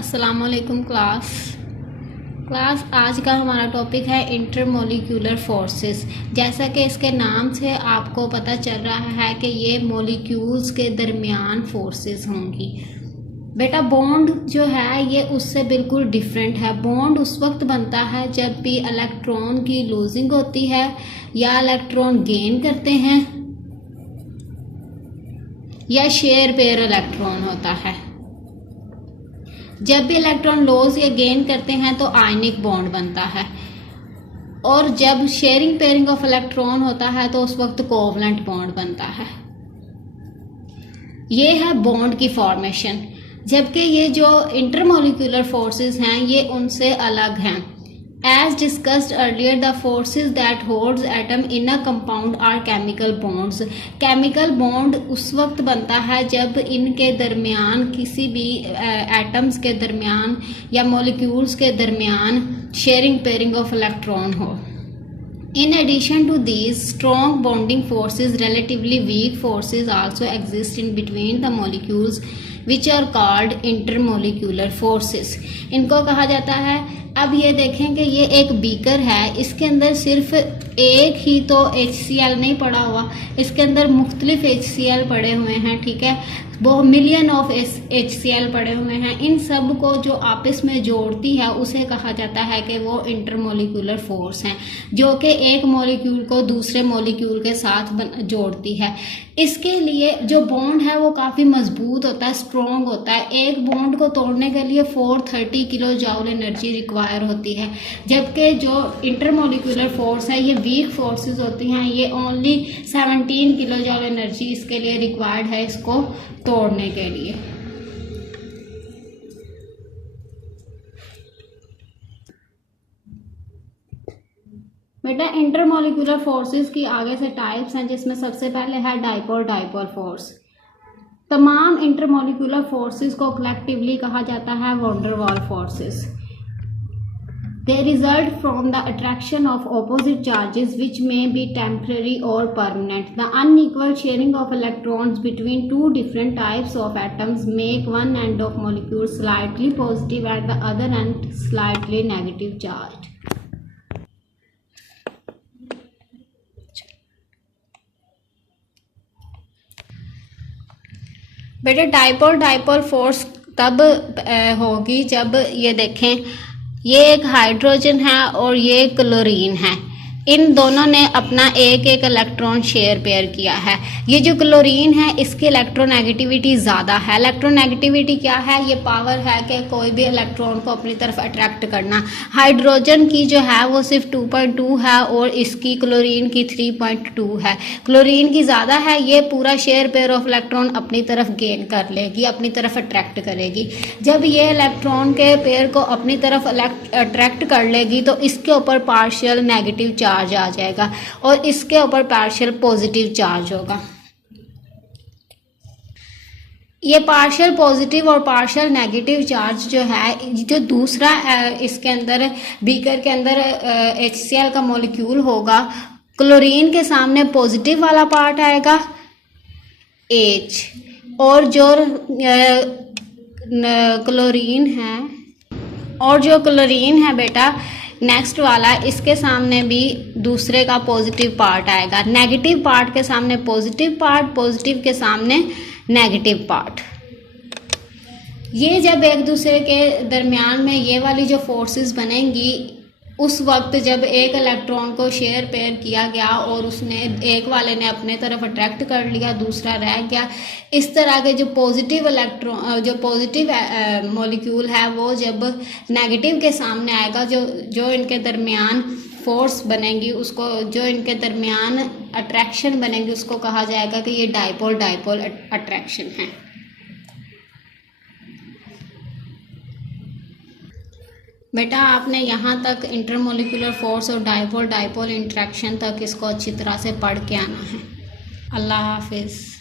अस्सलामुअलैकुम क्लास आज का हमारा टॉपिक है इंटरमोलिक्यूलर फोर्सेस। जैसा कि इसके नाम से आपको पता चल रहा है कि ये मॉलिक्यूल्स के दरमियान फोर्सेस होंगी। बेटा बॉन्ड जो है ये उससे बिल्कुल डिफरेंट है। बॉन्ड उस वक्त बनता है जब भी इलेक्ट्रॉन की लूजिंग होती है या इलेक्ट्रॉन गेन करते हैं या शेयर पेयर इलेक्ट्रॉन होता है। जब भी इलेक्ट्रॉन लॉस या गेन करते हैं तो आयनिक बॉन्ड बनता है, और जब शेयरिंग पेयरिंग ऑफ इलेक्ट्रॉन होता है तो उस वक्त कोवलेंट बॉन्ड बनता है। ये है बॉन्ड की फॉर्मेशन। जबकि ये जो इंटरमोलिक्यूलर फोर्सेस हैं ये उनसे अलग हैं। As discussed earlier, the forces that holds atom in a compound are chemical bonds. Chemical bond उस वक्त बनता है जब इनके दरमियान किसी भी एटम्स के दरमियान या मॉलिक्यूल्स के दरमियान शेयरिंग पेयरिंग ऑफ इलेक्ट्रॉन हो। In addition to these strong bonding forces, relatively weak forces also exist in between the molecules, which are called intermolecular forces. इनको कहा जाता है। अब ये देखें कि ये एक बीकर है, इसके अंदर सिर्फ एक ही तो HCl नहीं पड़ा हुआ, इसके अंदर मुख्तलिफ HCl पड़े हुए हैं। ठीक है, वो मिलियन ऑफ HCl पड़े हुए हैं। इन सब को जो आपस में जोड़ती है उसे कहा जाता है कि वो इंटरमोलिक्यूलर फोर्स हैं, जो कि एक मॉलिक्यूल को दूसरे मॉलिक्यूल के साथ जोड़ती है। इसके लिए जो बॉन्ड है वो काफ़ी मजबूत होता है, स्ट्रॉन्ग होता है। एक बॉन्ड को तोड़ने के लिए 430 किलो जूल एनर्जी रिक्वायर होती है, जबकि जो इंटरमोलिक्यूलर फोर्स है ये वीक फोर्सेस होती हैं। ये ओनली 17 किलो जूल एनर्जी इसके लिए रिक्वायर्ड है इसको तोड़ने के लिए। बेटा इंटरमोलिक्यूलर फोर्सेस की आगे से टाइप्स हैं, जिसमें सबसे पहले है डाइपोल फोर्स। तमाम इंटरमोलिक्यूलर फोर्सेस को कलेक्टिवली कहा जाता है वैन डर वाल forces. They result from the attraction of opposite charges which may be temporary or permanent. The unequal sharing of electrons between two different types of atoms make one end of molecule slightly positive and the other end slightly negative charged. बेटे dipole force तब होगी जब ये देखें, ये एक hydrogen है और ये क्लोरीन है। इन दोनों ने अपना एक एक इलेक्ट्रॉन शेयर पेयर किया है। ये जो क्लोरीन है इसकी इलेक्ट्रोनेगेटिविटी ज़्यादा है। इलेक्ट्रोनेगेटिविटी क्या है? ये पावर है कि कोई भी इलेक्ट्रॉन को अपनी तरफ अट्रैक्ट करना। हाइड्रोजन की जो है वो सिर्फ 2.2 है और इसकी क्लोरीन की 3.2 है। क्लोरीन की ज़्यादा है, ये पूरा शेयर पेयर ऑफ इलेक्ट्रॉन अपनी तरफ गेन कर लेगी, अपनी तरफ अट्रैक्ट करेगी। जब ये इलेक्ट्रॉन के पेयर को अपनी तरफ अट्रैक्ट कर लेगी तो इसके ऊपर पार्शियल नेगेटिव चार्ज आ जाएगा और इसके ऊपर पार्शियल पॉजिटिव चार्ज होगा। ये पार्शियल पॉजिटिव और पार्शियल नेगेटिव चार्ज जो है, जो दूसरा इसके अंदर बीकर के अंदर HCl का मॉलिक्यूल होगा, क्लोरीन के सामने पॉजिटिव वाला पार्ट आएगा H, और जो क्लोरीन है बेटा नेक्स्ट वाला, इसके सामने भी दूसरे का पॉजिटिव पार्ट आएगा। नेगेटिव पार्ट के सामने पॉजिटिव पार्ट, पॉजिटिव के सामने नेगेटिव पार्ट। ये जब एक दूसरे के दरमियान में ये वाली जो फोर्सेस बनेंगी, उस वक्त जब एक इलेक्ट्रॉन को शेयर पेयर किया गया और उसने एक वाले ने अपने तरफ अट्रैक्ट कर लिया, दूसरा रह गया, इस तरह के जो पॉजिटिव मॉलिक्यूल है वो जब नेगेटिव के सामने आएगा, जो इनके दरमियान फोर्स बनेंगी, उसको जो इनके दरमियान अट्रैक्शन बनेंगी उसको कहा जाएगा कि ये डाइपोल अट्रैक्शन है। बेटा आपने यहाँ तक इंटरमोलिक्यूलर फोर्स और डाइपोल इंट्रैक्शन तक इसको अच्छी तरह से पढ़ के आना है। अल्लाह हाफिज़।